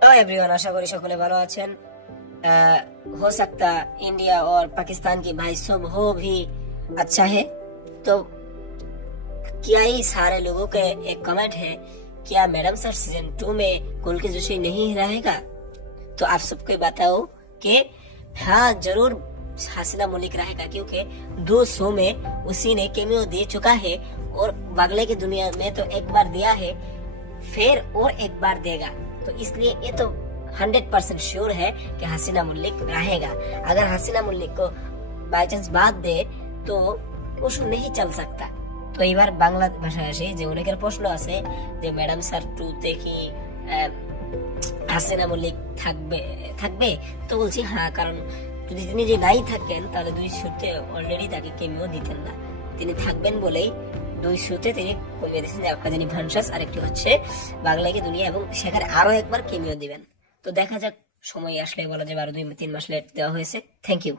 Hello everyone, आशा करी सकले भालो आছেন। हो सकता इंडिया और पाकिस्तान की भाई सब हो भी अच्छा है। तो क्या ही सारे लोगों के एक कमेंट है, क्या मैडम सर सीजन 2 में कुल की जोशी नहीं रहेगा? तो आप सबको बताओ कि हाँ जरूर हसीना मलिक रहेगा, क्योंकि 2 शो में उसी ने कैमियो दे चुका है और बगले की दुनिया में तो एक बार दिया है, फिर और एक बार देगा। तो इसलिए ये तो 100% श्योर है कि हसीना मलिक रहेगा। अगर हसीना मलिक को बाई चांस बात दे तो वो शो नहीं चल सकता। तो এবার বাংলা ভাষায় আসে যে অনেকের প্রশ্ন আছে যে ম্যাডাম স্যার 2 তে কি হাসিনা মল্লিক থাকবে। তো বলছি হ্যাঁ, কারণ যদি তিনি যে নাই থাকেন তাহলে 2 শোতে অলরেডি তাকে কেমিও দিতেন না। তিনি থাকবেন বলেই 2 শোতে তিনি কমিয়ে দিয়েছেন, একটা জানি ভানসাস আর একটি হচ্ছে বাংলা কি দুনিয়া, এবং সেখানে আরো একবার কেমিও দিবেন। তো দেখা যাক, সময় আসলে বলা যাবে। আরো 2-3 মাস লেট দেওয়া হয়েছে। Thank you.